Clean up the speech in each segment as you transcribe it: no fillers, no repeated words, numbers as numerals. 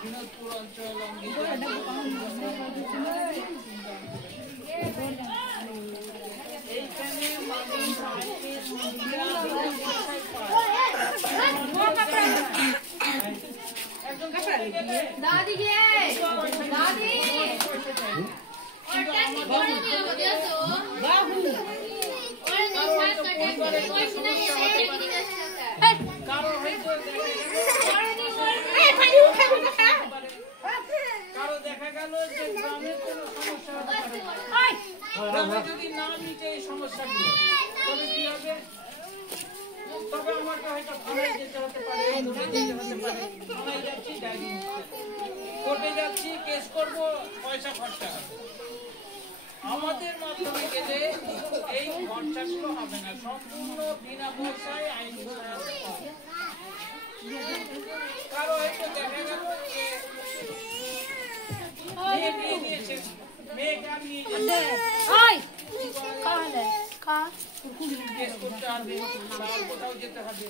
বিনোদপুর অঞ্চল दादी के दादी और टैक्सी बोल रही हो दिया तो बाबू और नहीं साथ कटे कोई नहीं है कारो है तो और नहीं बोल ए भाई उठा उठा कारो देखा গেল যে গ্রামে কোনো সমস্যা হচ্ছে ওই গ্রামে যদি না মিটে এই সমস্যাগুলো তবে কি হবে তবে আমাকে হয়তো থানায় যেতে হতে পারে থানায় যাচ্ছি ডায়েরি কোর্টে যাচ্ছি কেস করব পয়সা খরচা হবে আমাদের মাধ্যমে গেলে এই খরচাগুলো হবে না সম্পূর্ণ বিনা পয়সায় আইন সহায়তা পাবে কারো হয়তো দেখা গেল যে মেয়ে নিয়েছে মেয়েটা নিয়ে যেতে ওই কাহলে কা কেস করতে হবে আর কোথাও যেতে হবে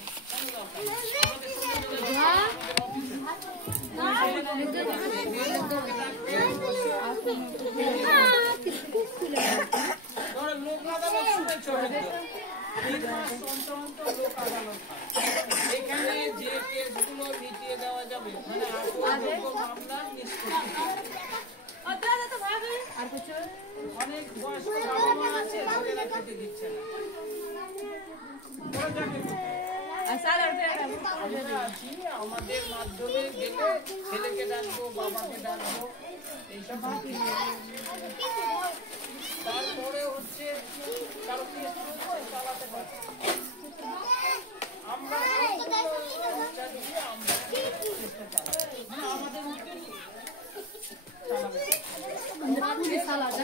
এখানে যে কেসগুলো মিটিয়ে দেওয়া যাবে মানে মামলা নিষ্পত্তি অনেক বয়স্ক বাবা মা আছে ছেলেরা খেতে দিচ্ছে না আমাদের মাধ্যমে গেলে ছেলেকে ডাকবো বাবাকে ডাকবো এইসব তারপরে হচ্ছে কারো চালাতে পারছে আমরা আমাদের মধ্যে চালাবে